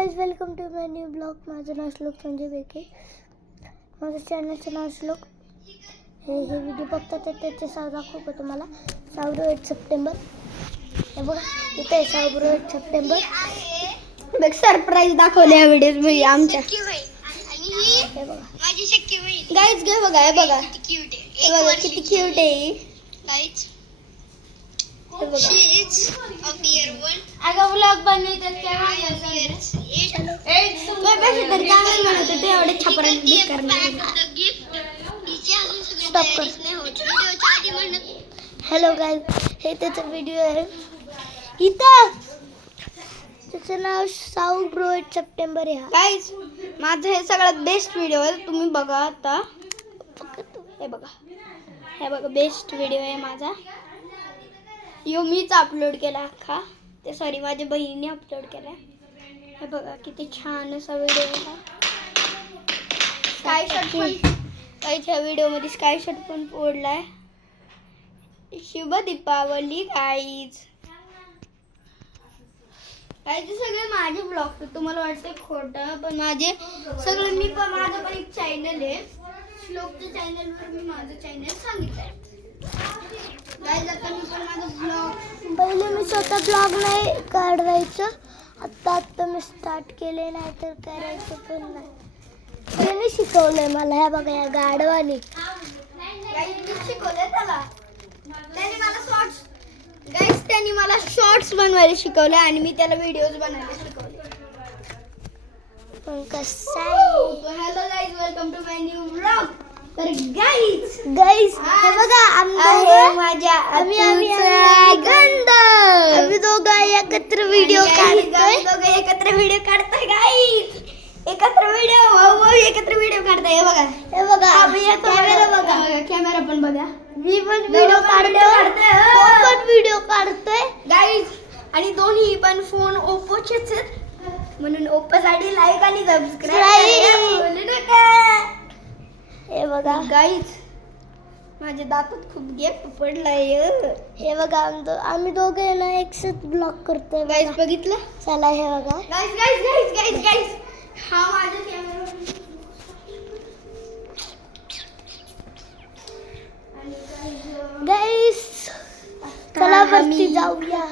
Guys, welcome to my new blog. माझं नाव श्लोक संजय बेके. माझं चॅनलचं नाव श्लोक. हे व्हिडिओ बघतात तर त्याचे साव दाखवू का तुम्हाला. 8 सप्टेंबर. हे बघा इथे आहे 8 सप्टेंबर. बघ सरप्राईज दाखवले या व्हिडिओमध्ये आमच्या. हे बघा गाईज, घे बघा. हे बघा किती क्यूट आहे गाईज. अगं व्लॉग बनवतात एवढे छापरांनी हॅलो गाईज, हे त्याचा व्हिडिओ आहे. इथं त्याचं नाव 8 सप्टेंबर आहे. गाईज, माझं हे सगळ्यात बेस्ट व्हिडिओ आहे. तुम्ही बघा आता. हे बघा बेस्ट व्हिडिओ आहे माझा. यो मीच अपलोड केला अख्खा. ते सॉरी, माझ्या बहिणीने अपलोड केला. हे बघा किती छान असा व्हिडिओ आहे. स्काय शॉट पण ह्या व्हिडिओमध्ये स्काय शॉट पण फोडलाय. शुभ दीपावली गाईज. गाईज सगळे माझे ब्लॉग. तुम्हाला वाटतं खोटं, पण माझे सगळे माझं पण एक चॅनल आहे. श्लोकच्या चॅनलवर मी माझं चॅनल सांगितलंय. गाईज आता मी पण माझं ब्लॉग, पहिले मी स्वतः ब्लॉग नाही काढायचं. आता मी स्टार्ट केले, नाही तर करायचं पण नाही. त्याने शिकवलंय मला. ह्या बघा या गाढवाने शिकवलंय त्याला. त्यांनी मला शॉर्ट्स बनवायला शिकवले आणि मी त्याला व्हिडिओज बनवायला शिकवले. कसं आहे. Hello guys, welcome to my new blog. तर गाईज हे बघा आम्ही दोघं एकत्र व्हिडिओ काढतोय गाईज. एकत्र व्हिडिओ काढताय. हे बघा आम्ही कॅमेरा पण बघा. मी पण व्हिडिओ काढतोय गाईज. आणि दोन्ही पण फोन ओप्पोचेच आहेत, म्हणून ओप्पोसाठी लाईक आणि सबस्क्राईब. हे बघा गाईज, माझ्या दातात खूप गॅप पडलाय. हे बघा आम्ही दोघे ना एकसाथ ब्लॉग करतोय गाईज. बघितलं. चला हे बघा गाईज. हा माझा कॅमेरा. गाईज चला वरती जाऊया.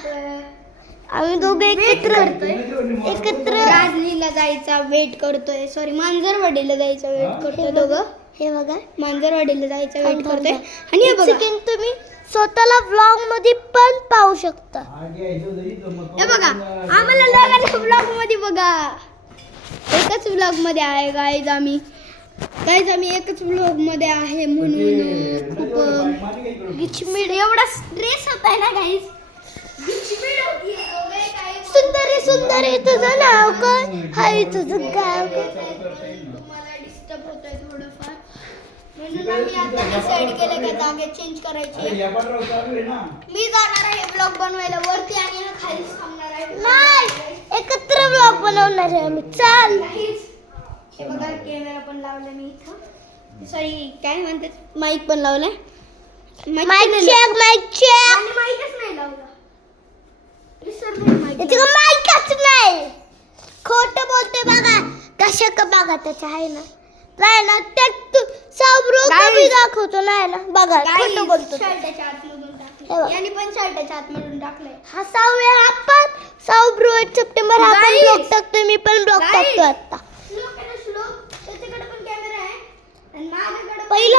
आम्ही दोघे एकत्र राजनीला जायचा वेट करतोय. सॉरी, मांजरवाडीला जायचा वेट करतोय दोघं. हे बघा मांजरवाडीला जायचा वेट करतोय. आणि हे बघा तुम्ही स्वतःला व्लॉग मध्ये पण पाहू शकता. हे बघा आम्हाला दोघांना व्लॉग मध्ये बघा. एकच व्लॉग मध्ये आहे गाईज. आम्ही एकच व्लॉग मध्ये आहे, म्हणून खूप गिचमिड एवढा स्ट्रेस होत आहे ना गाईज. सुंदर तुझं नाव काय? हाय तुझं गाव काय? तुम्हाला डिस्टर्ब होतोय थोडंफार, म्हणून आम्ही आता डिसाइड केलं की जागा चेंज करायची. मी जाणार आहे ब्लॉग बनवायला वरती आणि हा खाली थांबणार आहे. नाही, एकत्र ब्लॉग बनवणार आहे आम्ही. चल. हे बघा कॅमेरा पण लावला मी इथं. सॉरी काय म्हणतात, माईक पण लावलाय. माईक चेक आणि माईकच नाही लावला. माईकच नाही. खोटं बोलते बघा. कशा का बघा त्याच्या आहे ना. नाही ना ते साबरू कमी दाखवतो. नाही ना बघा खोटं बोलतो. शर्टाच्या आतमधून टाकले. याने पण शर्टाच्या आतमधून टाकले. हा 8 सप्टेंबर हा पण ब्लॉग टाकतोय. मी पण ब्लॉग टाकतो आता. त्याच्याकडे पण कॅमेरा आहे आणि माझ्याकडे पहिला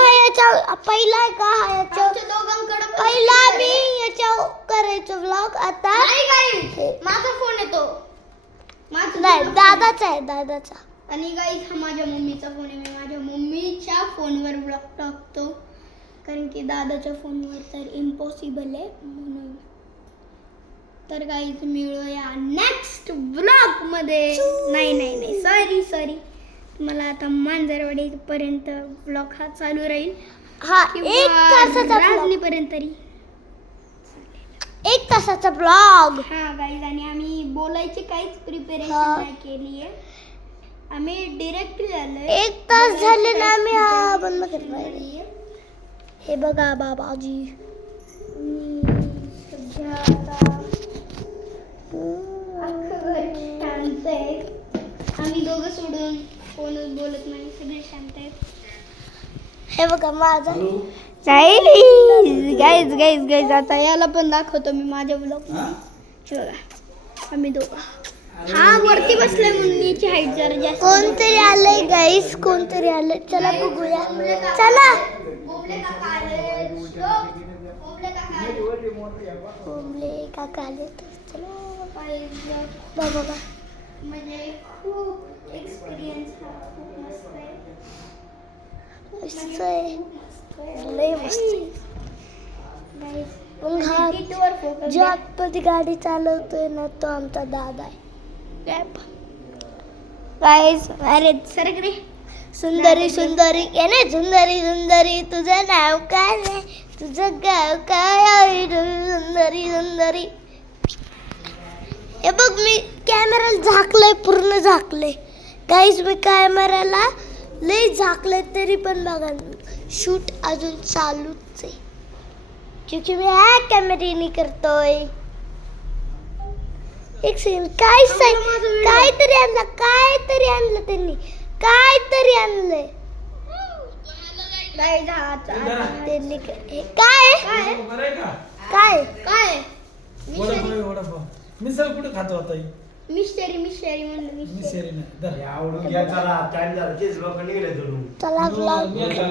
आहे का पहिला मी याच्या करायचो व्लॉग. आता माझा फोन येतो. नाही दादाचा आहे, दादाचा. आणि गाईज हा माझ्या मम्मीचा फोन आहे. मी माझ्या मम्मीच्या फोनवर ब्लॉग टाकतो, कारण की दादाच्या फोनवर तर इम्पॉसिबल आहे म्हणून. तर गाईज मिळूया नेक्स्ट ब्लॉग मध्ये. नाही सॉरी मला आता मांजरवाडी पर्यंत ब्लॉग हा चालू राहील. हा 1 तासाचा राजनीपर्यंत तरी 1 तासाचा ब्लॉग. हा गाईज, आणि आम्ही बोलायची काहीच प्रिपरेशन नाही केली आहे. आम्ही डिरेक्टली आलोय. 1 तास झाले ना आम्ही हा बंद करतोय. हे बघा बाबाजी. सध्या आता अख्खं घर शांत आहे. आम्ही दोघं सोडून कोणच बोलत नाही, सगळे शांत आहेत. हे बघा माझा गाईज गाईज गाईज आता याला पण दाखवतो मी माझ्या ब्लॉग. हे बघा आम्ही दोघं. हा वरती बसलाय म्हणून याची हाईट जरा जास्त. कोणतरी आलंय गाईस, कोणतरी आलंय. चला बघूया. चला बोंबले काका आले. चलो बाबा म्हणजे खूप एक्सपिरियन्स हा खूप मस्त आहे. मस्त आहे, लय मस्त. मग हा जो आतमध्ये गाडी चालवतोय ना तो आमचा दादा आहे. गाईस अरे सरकडे सुंदरी सुंदरी याने सुंदरी सुंदरी तुझं नाव काय रे, तुझं गाव काय आहे सुंदरी सुंदरी. हे बघ मी कॅमेराला झाकलंय, पूर्ण झाकलंय गाईस. मी कॅमेराला लय झाकलंय तरी पण बघा शूट अजून चालूच आहे, क्योंकि मी ह्या कॅमेऱ्याने करतोय. एक सेकंड काहीतरी आणलं, काहीतरी आणलं त्यांनी, काहीतरी आणलंय त्यांनी. काय काय काय मिसळ कुठे खातो आता? मिस्टरी मिस्टरी म्हणलं. मिसळी नाही. आवडून घ्या चला, टाइम झाला, केस लोक निघले धरून. चला vlog